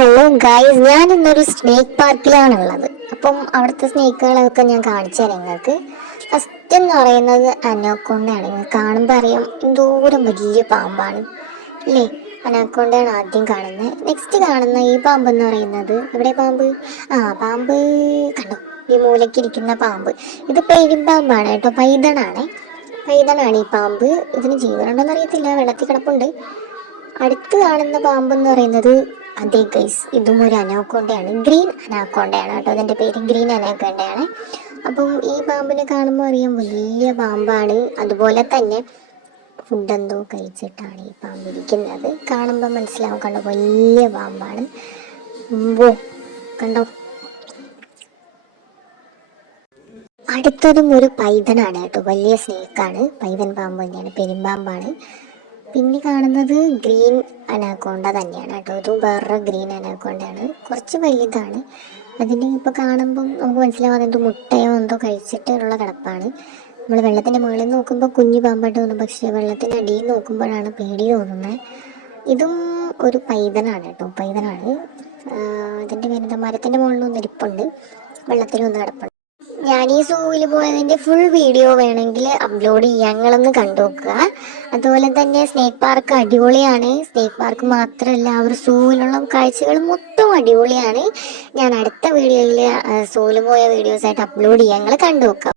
Hello guys, ഞാൻ ഇന്നൊരു snake പാർക്കിലാണുള്ളത്. അപ്പം അവിടുത്തെ സ്നേക്കുകളൊക്കെ ഞാൻ കാണിച്ചു തരാം നിങ്ങൾക്ക്. ഫസ്റ്റ് എന്ന് പറയുന്നത് അനോക്കോണ്ടയാണ്. നിങ്ങൾ കാണുമ്പോൾ അറിയാം എന്തോരം വലിയ പാമ്പാണ് അല്ലേ. അനോക്കോണ്ടയാണ് ആദ്യം കാണുന്നത്. നെക്സ്റ്റ് കാണുന്ന ഈ പാമ്പ് എന്ന് പറയുന്നത്, ഇവിടെ പാമ്പ്, പാമ്പ് കണ്ടോ, ഈ മൂലക്കിരിക്കുന്ന പാമ്പ്. ഇത് പെരുമ്പാമ്പാണ് കേട്ടോ, പൈതണാണ് ഈ പാമ്പ്. ഇതിന് ജീവനുണ്ടോന്ന് അറിയത്തില്ല, വെള്ളത്തിൽ കിടപ്പുണ്ട്. അടുത്ത് കാണുന്ന പാമ്പ് എന്ന് പറയുന്നത്, അതെ ഗൈസ്, ഇതും ഒരു അനാക്കോണ്ടയാണ്. ഗ്രീൻ അനാക്കോണ്ടയാണ് കേട്ടോ, അതിൻ്റെ പേര് ഗ്രീൻ അനാക്കോണ്ടയാണ്. അപ്പം ഈ പാമ്പിനെ കാണുമ്പോൾ അറിയാം വലിയ പാമ്പാണ്. അതുപോലെ തന്നെ ഫുഡ് എന്തോ കഴിച്ചിട്ടാണ് ഈ പാമ്പ് ഇരിക്കുന്നത്. കാണുമ്പോൾ മനസ്സിലാവും, കണ്ടോ, വലിയ പാമ്പാണ്. കണ്ടോ. അടുത്തതും ഒരു പൈതനാണ് കേട്ടോ, വലിയ സ്നേക്കാണ്. പൈതൻ പാമ്പ് തന്നെയാണ്, പെരുമ്പാമ്പാണ്. പിന്നെ കാണുന്നത് ഗ്രീൻ അനാക്കോണ്ട തന്നെയാണ് കേട്ടോ. ഇതും വേറെ ഗ്രീൻ അനാക്കോണ്ടയാണ്, കുറച്ച് വലുതാണ്. അതിൻ്റെ ഇപ്പോൾ കാണുമ്പം നമുക്ക് മനസ്സിലാവാതെ എന്തോ മുട്ടയോ എന്തോ കഴിച്ചിട്ടുള്ള കിടപ്പാണ്. നമ്മൾ വെള്ളത്തിൻ്റെ മുകളിൽ നോക്കുമ്പോൾ കുഞ്ഞു പാമ്പായിട്ട് തോന്നും, പക്ഷേ വെള്ളത്തിൻ്റെ അടിയിൽ നോക്കുമ്പോഴാണ് പേടി തോന്നുന്നത്. ഇതും ഒരു പൈതനാണ് കേട്ടോ, പൈതനാണ്. ഇതിൻ്റെ പേരെന്താ, മരത്തിൻ്റെ മുകളിൽ ഒന്ന് ഇരിപ്പുണ്ട്, വെള്ളത്തിലൊന്ന് കിടപ്പുണ്ട്. ഞാൻ ഈ സൂവിൽ പോയതിൻ്റെ ഫുൾ വീഡിയോ വേണമെങ്കിൽ അപ്ലോഡ് ചെയ്യാം, ഞങ്ങളൊന്ന് കണ്ടു നോക്കുക. അതുപോലെ തന്നെ സ്നേക്ക് പാർക്ക് അടിപൊളിയാണ്. സ്നേക്ക് പാർക്ക് മാത്രമല്ല, ആ ഒരു സൂവിലുള്ള കാഴ്ചകൾ മൊത്തം അടിപൊളിയാണ്. ഞാൻ അടുത്ത വീഡിയോയിൽ സൂവിൽ പോയ വീഡിയോസായിട്ട് അപ്ലോഡ് ചെയ്യാം, ഞങ്ങൾ കണ്ടു നോക്കാം.